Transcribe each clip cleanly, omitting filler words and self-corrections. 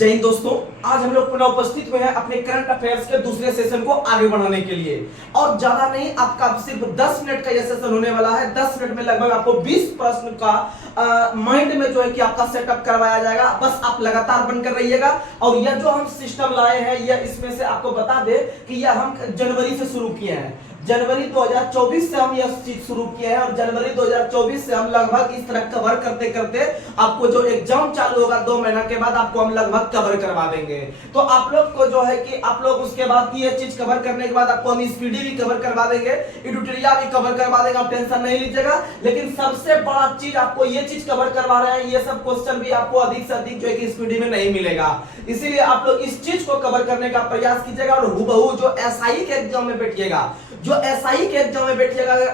जय हिंद दोस्तों, आज हम लोग पुनः उपस्थित हुए हैं अपने करंट अफेयर्स के दूसरे सेशन को आगे बढ़ाने के लिए। और ज्यादा नहीं, आपका सिर्फ 10 मिनट का यह सेशन होने वाला है। 10 मिनट में लगभग आपको 20 प्रश्न का माइंड में जो है कि आपका सेटअप करवाया जाएगा। बस आप लगातार बनकर रहिएगा। और यह जो हम सिस्टम लाए हैं, यह इसमें से आपको बता दे कि यह हम जनवरी से शुरू किए हैं। जनवरी 2024 से हम यह चीज शुरू किए हैं और जनवरी 2024 से हम लगभग इस तरह कवर करते करते आपको जो एग्जाम चालू होगा 2 महीना के बाद आपको हम लगभग कवर करवा देंगे। तो आप लोग को जो है कि आप लोग उसके बाद ये चीज कवर करने के बाद आपको हम स्पीडी भी कवर करवा देंगे, एडिटोरिया भी कवर करवा देंगे, आप टेंशन नहीं लीजिएगा। लेकिन सबसे बड़ा चीज आपको ये चीज कवर करवा रहे हैं, ये सब क्वेश्चन भी आपको अधिक से अधिक जो है कि स्पीडी में नहीं मिलेगा। इसीलिए आप लोग इस चीज को कवर करने का प्रयास कीजिएगा। और हुबहू जो एसआई के एग्जाम में बैठिएगा,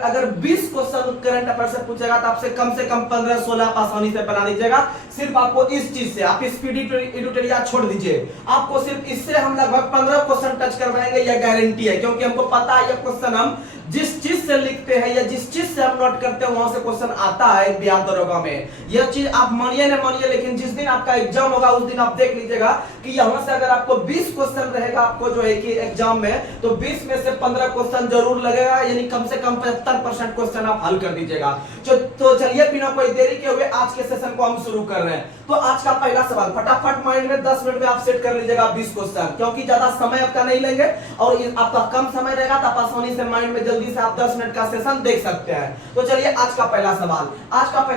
अगर 20 क्वेश्चन करंट अफेयर से पूछेगा तो आपसे कम 15-16 आप आसानी से बना दीजिएगा। सिर्फ आपको इस चीज से आप स्पीडी एडिटोरिया छोड़ दीजिए, आपको सिर्फ इससे हम लगभग 15 क्वेश्चन टच करवाएंगे, यह गारंटी है। क्योंकि हमको पता है यह क्वेश्चन हम जिस चीज से लिखते हैं या जिस चीज से हम नोट करते हैं वहां से क्वेश्चन आता है बिहार दरोगा में। यह चीज आप मानिए ना मानिए, लेकिन जिस दिन आपका एग्जाम होगा उस दिन आप देख लीजिएगा कि यहां से अगर आपको 20 क्वेश्चन रहेगा आपको जो है कि एग्जाम में, तो 20 में से 15 क्वेश्चन जरूर लगेगा, यानी कम से कम 75% क्वेश्चन आप हल कर दीजिएगा। तो चलिए बिना कोई देरी के हुए आज के सेशन को हम शुरू कर रहे हैं। तो आज का पहला सवाल फटाफट माइंड में 10 मिनट में आप सेट कर लीजिएगा 20 क्वेश्चन, क्योंकि ज्यादा समय आपका नहीं लेंगे और आपका कम समय रहेगा तो आप आसानी से माइंड में जल्दी से आप 10 मिनट का सेशन देख सकते हैं। तो चलिए आज का पहला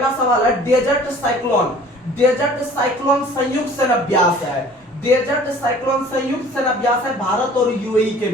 सवाल है डेजर्ट साइक्लोन संयुक्त सेना अभ्यास है। डेजर्ट साइक्लोन संयुक्त सेना अभ्यास है भारत और यूएई के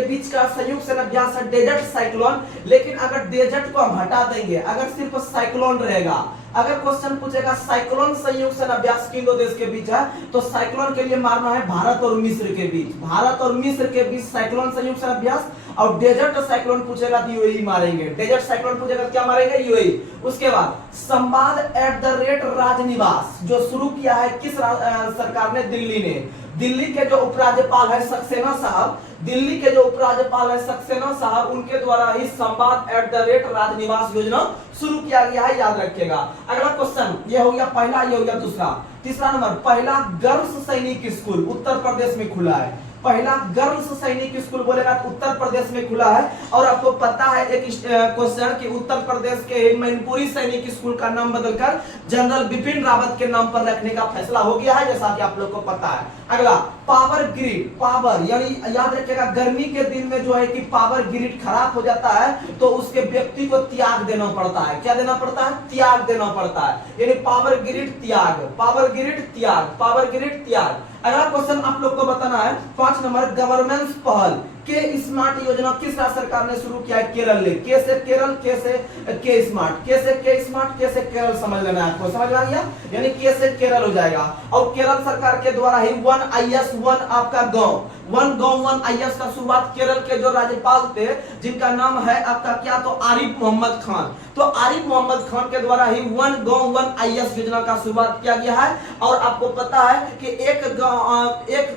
बीच का संयुक्त सेना अभ्यास है डेजर्ट साइक्लोन। लेकिन अगर डेजर्ट को हम हटा देंगे, अगर सिर्फ साइक्लोन रहेगा, अगर क्वेश्चन पूछेगा साइक्लोन संयुक्त सेना अभ्यास किन दो देश के बीच है, तो साइक्लोन के लिए मारना है भारत और मिस्र के बीच साइक्लोन संयुक्त सेना अभ्यास। और डेजर्ट साइक्लोन पूछेगा तो यूएई मारेंगे। डेजर्ट साइक्लोन पूछेगा क्या मारेंगे? यूएई। उसके बाद संवाद @राजनिवास जो शुरू किया है किस सरकार ने? दिल्ली ने। दिल्ली के जो उपराज्यपाल है सक्सेना साहब, उनके द्वारा ही संवाद @राजनिवास योजना शुरू किया गया है, याद रखिएगा। अगला क्वेश्चन, ये हो गया पहला, ये हो गया दूसरा। तीसरा नंबर, पहला गर्ल्स सैनिक स्कूल उत्तर प्रदेश में खुला है। पहला गर्ल्स सैनिक स्कूल बोलेगा तो उत्तर प्रदेश में खुला है। और आपको पता है एक क्वेश्चन कि उत्तर प्रदेश के मैनपुरी सैनिक स्कूल का नाम बदलकर जनरल बिपिन रावत के नाम पर रखने का फैसला हो गया है, जैसा कि आप लोग को पता है। अगला पावर ग्रिड, पावर यानी याद रखिएगा गर्मी के दिन में जो है कि पावर ग्रिड खराब हो जाता है तो उसके व्यक्ति को त्याग देना पड़ता है। क्या देना पड़ता है? त्याग देना पड़ता है, यानी पावर ग्रिड त्याग। अगला क्वेश्चन आप लोग को बताना है 5 नंबर, गवर्नेंस पहल के स्मार्ट योजना किस राज्य सरकार ने शुरू किया है? केरल ने। कैसे केरल, कैसे के स्मार्ट, कैसे केरल समझ लेना है आपको, समझ आ गया? यानी कैसे केरल हो जाएगा। और केरल सरकार के द्वारा ही 1 आपका वन गांव 1 IS का शुरुआत केरल के जो राज्यपाल थे जिनका नाम है आपका क्या, तो आरिफ मोहम्मद खान। तो आरिफ मोहम्मद खान के द्वारा ही 1 गांव 1 IS योजना का शुरुआत किया गया है। और आपको पता है कि एक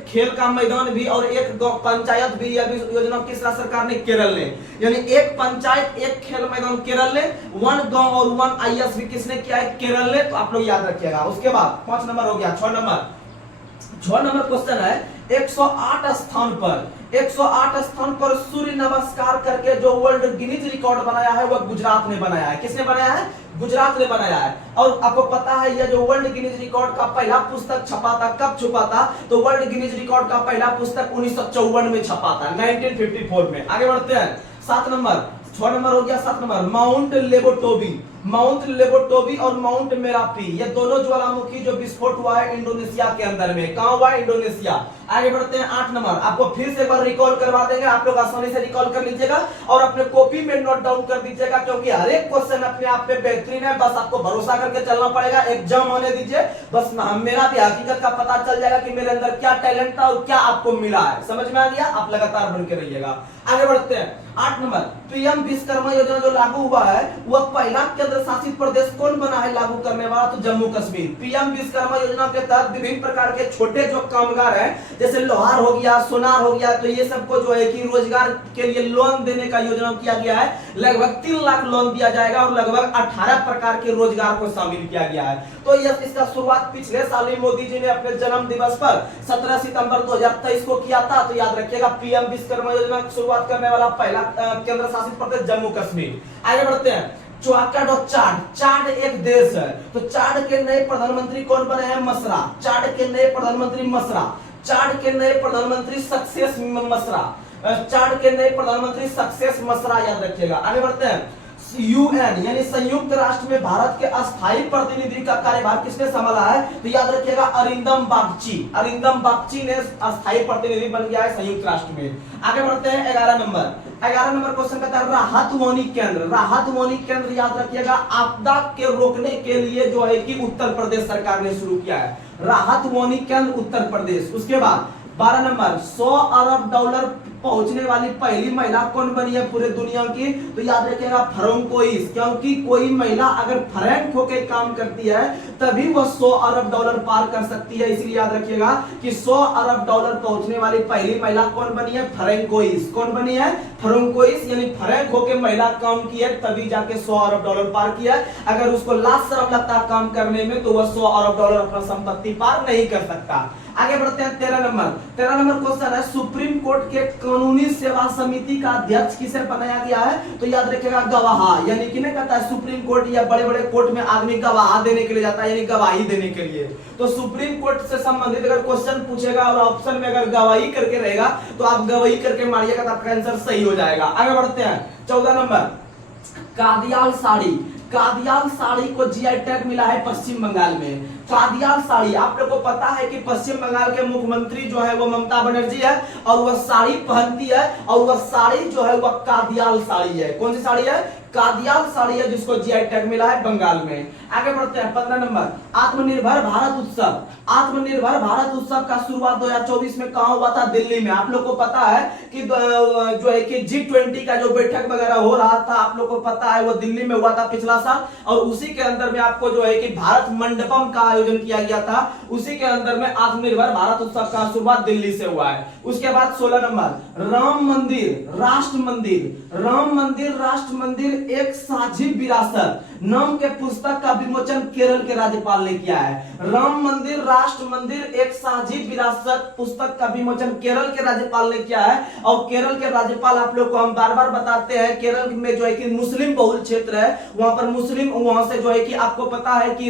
खेल का मैदान भी और एक पंचायत भी, यह योजना किस राज्य सरकार ने? केरल ने। यानी एक पंचायत एक खेल मैदान केरल ने, 1 गांव और 1 IS भी किसने किया है? केरल ने। तो आप लोग याद रखिएगा। उसके बाद 5 नंबर हो गया। 6 नंबर क्वेश्चन है 108 स्थान पर सूर्य नमस्कार करके जो वर्ल्ड गिनीज रिकॉर्ड बनाया है वह गुजरात ने बनाया है। किसने बनाया है? गुजरात ने बनाया है। और आपको पता है यह जो वर्ल्ड गिनीज रिकॉर्ड का पहला पुस्तक छपा था, कब छपा था? तो वर्ल्ड गिनीज रिकॉर्ड का पहला पुस्तक 1954 में छपा था, 1954 में। आगे बढ़ते हैं 7 नंबर, 6 नंबर हो गया। 7 नंबर, माउंट लेबोटोबी और माउंट मेरापी, ये दोनों ज्वालामुखी जो विस्फोट हुआ है इंडोनेशिया के अंदर में। कहां हुआ है? इंडोनेशिया। आगे बढ़ते हैं 8 नंबर, आपको फिर से एक बार रिकॉल करवा देंगे, आप लोग आसानी से रिकॉल कर लीजिएगा और अपने कॉपी में नोट डाउन कर दीजिएगा, क्योंकि हर एक क्वेश्चन अपने आप में बेहतरीन है। बस आपको भरोसा करके चलना पड़ेगा, एग्जाम होने दीजिए, बस मेरा भी हकीकत का पता चल जाएगा कि मेरे अंदर क्या टैलेंट था और क्या आपको मिला है। समझ में आ गया? आप लगातार बन के रहिएगा। आगे बढ़ते हैं 8 नंबर, पीएम विश्वकर्मा योजना जो लागू हुआ है वह पहला केंद्र केंद्र शासित प्रदेश कौन बना है लागू करने वाला? तो जम्मू कश्मीर। पीएम विश्वकर्मा योजना के तहत विभिन्न प्रकार के छोटे जो कामगार हैं, जैसे लोहार हो गया, सोनार हो गया, तो ये सबको जो है कि रोजगार के लिए लोन देने का योजना किया गया है। लगभग 3 लाख लोन दिया जाएगा और लगभग 18 प्रकार के रोजगार को शामिल किया गया है। तो इसका शुरुआत पिछले साल ही मोदी जी ने अपने जन्म दिवस पर 17 सितंबर 2023 को किया था। तो याद रखिएगा, पीएम विश्वकर्मा योजना की शुरुआत करने वाला पहला केंद्र शासित प्रदेश जम्मू कश्मीर। आगे बढ़ते हैं। चौकड़ और चाड एक देश है। तो चाड के नए प्रधानमंत्री कौन बने हैं? मसरा। चाड के नए प्रधानमंत्री मसरा। चाड के नए प्रधानमंत्री सक्सेस मसरा। चाड के नए प्रधानमंत्री सक्सेस मसरा, याद रखिएगा। आगे बढ़ते हैं। यूएन यानी संयुक्त राष्ट्र में भारत के अस्थायी प्रतिनिधि का कार्यभार किसने संभाला है? तो याद रखिएगा, अरिंदम बागची। अरिंदम बागची ने अस्थायी प्रतिनिधि बन गया है संयुक्त राष्ट्र में। आगे बढ़ते हैं 11 नंबर क्वेश्चन कहता है राहत मौनिक केंद्र। राहत मौनिक केंद्र याद रखिएगा, आपदा के रोकने के लिए जो है कि उत्तर प्रदेश सरकार ने शुरू किया है। राहत मौनिक केंद्र उत्तर प्रदेश। उसके बाद 12 नंबर, $100 अरब पहुंचने वाली पहली महिला कौन बनी है पूरे दुनिया की? तो याद रखिएगा, फ्रांकोइस। क्योंकि कोई महिला अगर फ्रैंक होकर काम करती है तभी वह $100 अरब पार कर सकती है। इसलिए याद रखिएगा कि $100 अरब पहुंचने वाली पहली महिला कौन बनी है? फ्रांकोइस। कौन बनी है? फ्रांकोइस, यानी फ्रैंक होकर महिला काम की है तभी जाके $100 अरब पार किया। अगर उसको लाज शर्म लगता है काम करने में तो वह $100 अरब अपना संपत्ति पार नहीं कर सकता। आगे बढ़ते हैं 13 नंबर क्वेश्चन है, सुप्रीम कोर्ट के कानूनी सेवा समिति का अध्यक्ष किसे बनाया गया है? तो याद रखिएगा, गवाह। यानी कि नहीं कहता है सुप्रीम कोर्ट या बड़े बड़े कोर्ट में आदमी गवाह देने के लिए जाता है, यानी गवाही देने के लिए। तो सुप्रीम कोर्ट से संबंधित अगर क्वेश्चन पूछेगा और ऑप्शन में अगर गवाही करके रहेगा तो आप गवाही करके मारिएगा तो आपका आंसर सही हो जाएगा। आगे बढ़ते हैं 14 नंबर, कादियाल साड़ी। कादियाल साड़ी को जीआई टैग मिला है पश्चिम बंगाल में। कादियाल साड़ी, आप लोगों को पता है कि पश्चिम बंगाल के मुख्यमंत्री जो है वो ममता बनर्जी है और वह साड़ी पहनती है और वह साड़ी जो है वह कादियाल साड़ी है। कौन सी साड़ी है? कादियाल साड़ी है, जिसको जीआई टैग मिला है बंगाल में। आगे बढ़ते हैं 15 नंबर, आत्मनिर्भर भारत उत्सव। आत्मनिर्भर भारत उत्सव का शुरुआत 2024 में कहां हुआ था? दिल्ली में। आप लोग को पता है कि जो है कि G20 का जो बैठक वगैरह हो रहा था, आप लोग को पता है वो दिल्ली में हुआ था पिछला साल। और उसी के अंदर में आपको जो है कि भारत मंडपम का आयोजन किया गया था। उसी के अंदर में आत्मनिर्भर भारत उत्सव का शुरुआत दिल्ली से हुआ है। उसके बाद 16 नंबर, राम मंदिर राष्ट्र मंदिर। राम मंदिर राष्ट्र मंदिर एक साझी विरासत नाम के पुस्तक का विमोचन केरल के राज्यपाल ने किया है। राम मंदिर राष्ट्र मंदिर एक साझी विरासत पुस्तक का विमोचन केरल के राज्यपाल ने किया है। और केरल के राज्यपाल, आप लोग को हम बार बार बताते हैं, केरल में जो है कि मुस्लिम बहुल क्षेत्र है, वहां पर मुस्लिम, वहां से जो है कि आपको पता है कि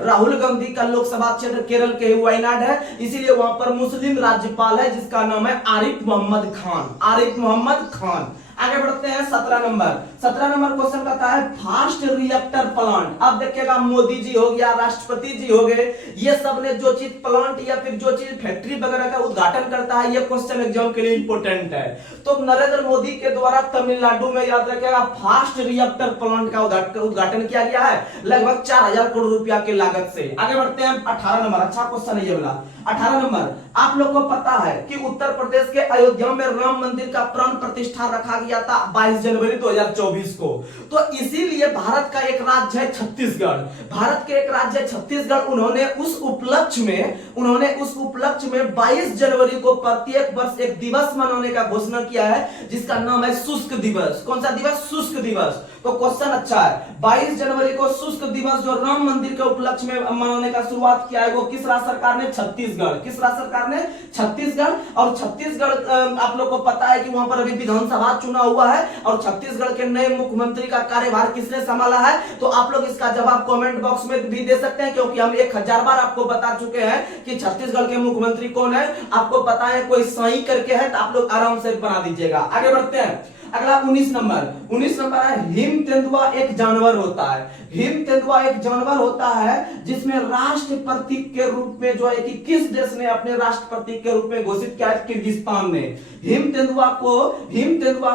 राहुल गांधी का लोकसभा क्षेत्र केरल के वायनाड है, इसीलिए वहां पर मुस्लिम राज्यपाल है जिसका नाम है आरिफ मोहम्मद खान। आरिफ मोहम्मद खान। आगे बढ़ते हैं 17 नंबर क्वेश्चन कहता है फास्ट रिएक्टर प्लांट। अब देखिएगा, मोदी जी हो गया, राष्ट्रपति जी हो गए, ये सब ने जो चीज प्लांट या फिर जो चीज फैक्ट्री वगैरह का उद्घाटन करता है, ये क्वेश्चन एग्जाम के लिए इंपॉर्टेंट है। तो नरेंद्र मोदी के द्वारा तमिलनाडु में, याद रखिएगा, फास्ट रिएक्टर प्लांट का उद्घाटन किया गया है लगभग 4000 करोड़ रुपया की लागत से। आगे बढ़ते हैं 18 नंबर, अच्छा क्वेश्चन है ये वाला। 18 नंबर, आप लोग को पता है कि उत्तर प्रदेश के अयोध्या में राम मंदिर का प्राण प्रतिष्ठा रखा गया था 22 जनवरी 2024 को। तो इसीलिए भारत का एक राज्य है छत्तीसगढ़। भारत के एक राज्य है छत्तीसगढ़, उन्होंने उस उपलक्ष्य में 22 जनवरी को प्रत्येक वर्ष एक दिवस मनाने का घोषणा किया है जिसका नाम है शुष्क दिवस। कौन सा दिवस? शुष्क दिवस। तो क्वेश्चन अच्छा है, 22 जनवरी को शुष्क दिवस जो राम मंदिर के उपलक्ष्य में मनाने का शुरुआत किया है वो किस राज्य सरकार ने? छत्तीसगढ़। किस राज्य सरकार ने? छत्तीसगढ़। और छत्तीसगढ़, आप लोग को पता है कि वहां पर अभी विधानसभा चुनाव हुआ है और छत्तीसगढ़ के नए मुख्यमंत्री का कार्यभार किसने संभाला है? तो आप लोग इसका जवाब कमेंट बॉक्स में भी दे सकते हैं, क्योंकि हम 1000 बार आपको बता चुके हैं कि छत्तीसगढ़ के मुख्यमंत्री कौन है। आपको पता है, कोई सही करके है तो आप लोग आराम से बना दीजिएगा। आगे बढ़ते हैं, अगला 19 नंबर है, हिम तेंदुआ एक जानवर होता है। हिम तेंदुआ एक जानवर होता है जिसमें राष्ट्र प्रतीक के रूप में जो है कि किस देश ने अपने राष्ट्र प्रतीक के रूप में घोषित किया है? किर्गिस्तान ने। हिम तेंदुआ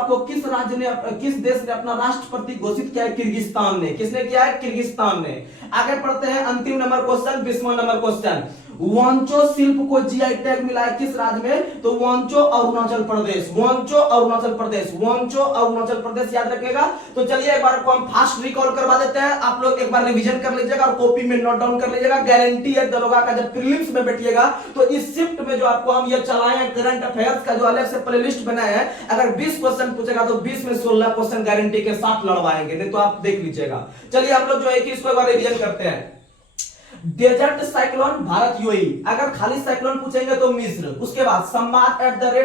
को किस राज्य ने, किस देश ने अपना राष्ट्र प्रतीक घोषित किया है? किर्गिस्तान ने। किसने किया है? किर्गिस्तान ने। आगे पढ़ते हैं अंतिम नंबर क्वेश्चन, 20वां नंबर क्वेश्चन। वांचो शिल्प को जीआई टैग मिला है किस राज्य में? तो वांचो अरुणाचल प्रदेश, वांचो अरुणाचल प्रदेश, वांचो अरुणाचल प्रदेश याद रखिएगा। तो चलिए एक बार को हम फास्ट रिकॉल करवा देते हैं, आप लोग एक बार रिवीजन कर लीजिएगा और कॉपी में नोट डाउन कर लीजिएगा। गारंटी है दरोगा का जब प्रीलिम्स में बैठिएगा तो इस शिफ्ट में जो आपको हम ये चलाए हैं करंट अफेयर्स का जो अलग से प्लेलिस्ट बनाया है, अगर 20 क्वेश्चन पूछेगा तो 20 में 16 क्वेश्चन गारंटी के साथ लड़वाएंगे, नहीं तो आप देख लीजिएगा। चलिए हम लोग जो है कि इसको एक बार रिवीजन करते हैं। डेजर्ट साइक्लोन भारत यूएई, अगर खाली साइक्लोन पूछेंगे तो मिस्र, उसके बाद संवाद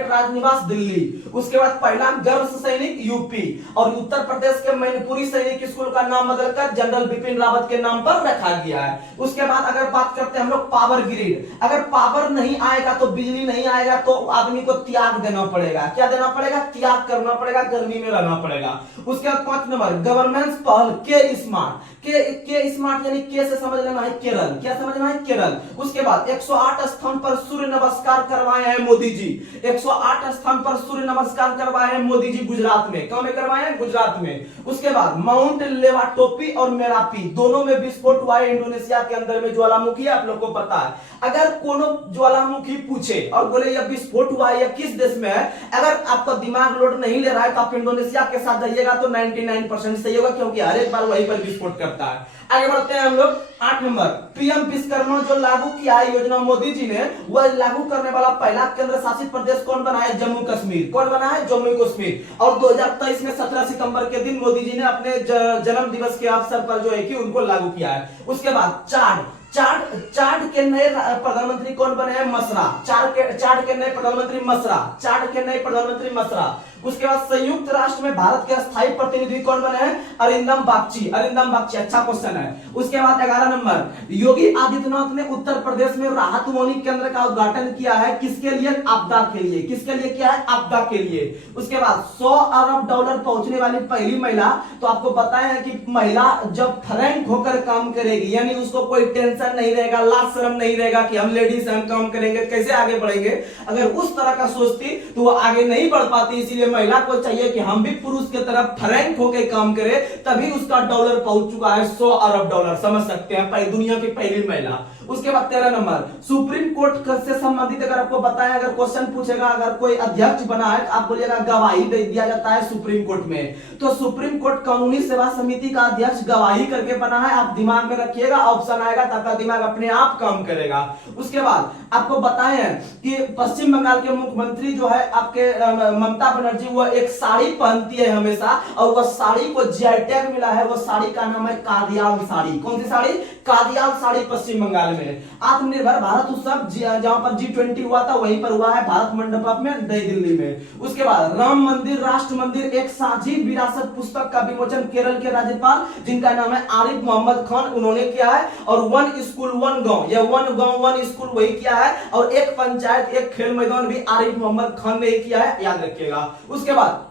@राजनिवास दिल्ली, उसके बाद पहला गर्भ सैनिक यूपी, और उत्तर प्रदेश के मैनपुरी सैनिक स्कूल का नाम बदलकर जनरल बिपिन रावत के नाम पर रखा गया है। उसके बाद अगर बात करते हैं हम लोग पावर ग्रिड, अगर पावर नहीं आएगा तो बिजली नहीं आएगा तो आदमी को त्याग देना पड़ेगा, क्या देना पड़ेगा? त्याग करना पड़ेगा, गर्मी में रहना पड़ेगा। उसके बाद 5 नंबर गवर्नेंस पहल के स्मार्ट, के स्मार्ट यानी के से समझ लेना है केरल, क्या समझना है? केरल। उसके बाद 108 स्थान पर सूर्य नमस्कार करवाए हैं मोदी जी, 108 स्थान पर सूर्य नमस्कार करवाए हैं मोदी जी गुजरात में, कहां में करवाए हैं? गुजरात में। उसके बाद माउंट लेवाटोपी और मेरापी दोनों में विस्फोट हुआ है इंडोनेशिया के अंदर में, ज्वालामुखी आप लोग को पता है। अगर कोनो ज्वालामुखी पूछे और बोले यह विस्फोट हुआ है या किस देश में है, अगर आपका दिमाग लोड नहीं ले रहा है तो आप इंडोनेशिया के साथ जाइएगा तो 99% सही होगा, क्योंकि हर एक बार वहीं पर विस्फोट करता है। आगे बढ़ते हैं हम लोग 8 नंबर पीएम विश्वकर्मा जो लागू किया है योजना मोदी जी ने, वह लागू करने वाला पहला केंद्र शासित प्रदेश कौन बना है? जम्मू कश्मीर। कौन बना है? जम्मू कश्मीर। और 2023 में 17 सितंबर के दिन मोदी जी ने अपने जन्म दिवस के अवसर पर जो है कि उनको लागू किया है। उसके बाद चाड के नए प्रधानमंत्री कौन बने हैं? मसरा। चाड के नए प्रधानमंत्री मसरा, चाड के नए प्रधानमंत्री मसरा। उसके बाद संयुक्त राष्ट्र में भारत के स्थायी प्रतिनिधि कौन बने हैं? अरिंदम बागची, अरिंदम बागची, अच्छा क्वेश्चन है। उसके बाद 11 नंबर योगी आदित्यनाथ ने उत्तर प्रदेश में राहत वानी केंद्र का उद्घाटन किया है, किसके लिए? आपदा के लिए। किसके लिए किया है? आपदा के लिए। उसके बाद $100 अरब पहुंचने वाली पहली महिला, तो आपको बताया है कि महिला जब फ्रैंक होकर काम करेगी, यानी उसको कोई टेंशन नहीं रहेगा, लाज शर्म नहीं रहेगा कि हम लेडीज हम काम करेंगे कैसे आगे बढ़ेंगे, अगर उस तरह का सोचती तो वो आगे नहीं बढ़ पाती। इसलिए महिला को चाहिए कि हम भी पुरुष की तरफ फ्रैंक होकर काम करें, तभी उसका डॉलर पहुंच चुका है $100 अरब, समझ सकते हैं, दुनिया की पहली महिला। उसके बाद 13 नंबर सुप्रीम कोर्ट से संबंधित अगर आपको बताएं, अगर क्वेश्चन पूछेगा, अगर कोई अध्यक्ष बना है आप बोलिएगा गवाही दे दिया जाता है सुप्रीम कोर्ट में, तो सुप्रीम कोर्ट कानूनी सेवा समिति का अध्यक्ष गवाही करके बना है, आप दिमाग में रखिएगा, ऑप्शन आएगा तो आपका दिमाग अपने आप काम करेगा। उसके बाद आपको बताएं कि पश्चिम बंगाल के मुख्यमंत्री जो है आपके ममता बनर्जी, वह एक साड़ी पहनती है हमेशा, और वह साड़ी को जीआई टैग मिला है, वह साड़ी का नाम है कादियाल साड़ी। कौन सी साड़ी? कादियाल साड़ी पश्चिम बंगाल में। आत्मनिर्भर भारत उत्सव जहां पर G20 हुआ था वहीं पर हुआ है, भारत मंडपम में नई दिल्ली में। उसके बाद राम मंदिर राष्ट्र मंदिर एक साझी विरासत पुस्तक का विमोचन केरल के राज्यपाल जिनका नाम है आरिफ मोहम्मद खान, उन्होंने किया है। और वन स्कूल वन गांव, यह वन गांव वन स्कूल वही किया है, और एक पंचायत एक खेल मैदान भी आरिफ मोहम्मद खान ने किया है, याद रखिएगा। उसके बाद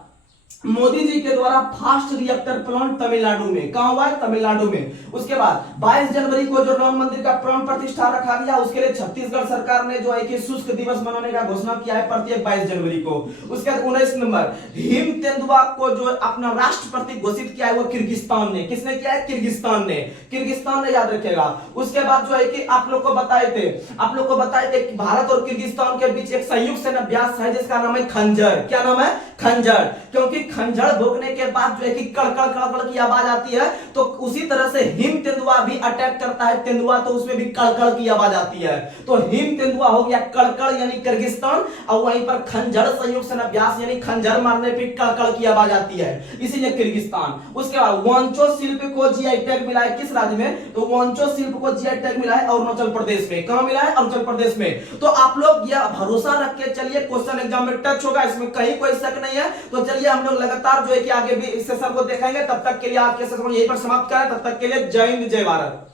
मोदी जी के द्वारा फास्ट रिएक्टर प्लांट तमिलनाडु में, कहां हुआ है? तमिलनाडु में। उसके बाद 22 जनवरी को जो राम मंदिर का प्राण प्रतिष्ठा रखा गया, उसके लिए छत्तीसगढ़ सरकार ने जो है कि शुष्क दिवस मनाने का घोषणा किया है प्रत्येक 22 जनवरी को। उसके बाद 19 नंबर हिम तेंदुआ को जो अपना राष्ट्रपति घोषित किया है वो किर्गिस्तान ने, किसने किया है? किर्गिस्तान ने, किर्गिस्तान ने, याद रखेगा। उसके बाद जो है कि आप लोग को बताए थे कि भारत और किर्गिस्तान के बीच एक संयुक्त सेना अभ्यास है जिसका नाम है खंजर। क्या नाम है? खंजर। क्योंकि खंजर भोगने के बाद जो है कि कड़कड़ कड़कड़ की आवाज आती है, तो उसी तरह से हिम तेंदुआ भी अटैक करता है तेंदुआ, तो उसमें भी कड़कड़ की आवाज आती है। तो हिम तेंदुआ हो गया कड़कड़ यानी किर्गिस्तान, और वहीं पर खंजर संयुक्त सेना अभ्यास यानी खंजर मारने पे कड़कड़ की आवाज आती है, इसीलिए किर्गिस्तान। उसके बाद वांचो शिल्प को जीआई टैग मिला है किस राज्य में? तो वांचो शिल्प को जीआई टैग मिला है अरुणाचल प्रदेश में। कहां मिला है? अरुणाचल प्रदेश में। तो आप लोग यह भरोसा रख के चलिए, क्वेश्चन एग्जाम में टच होगा, इसमें कहीं कोई शक नहीं है। तो चलिए हम लोग लगातार जो है कि आगे भी इस सेशन को देखेंगे। तब तक के लिए आज के सेशन को यहीं पर समाप्त करें। तब तक के लिए जय हिंद जय भारत।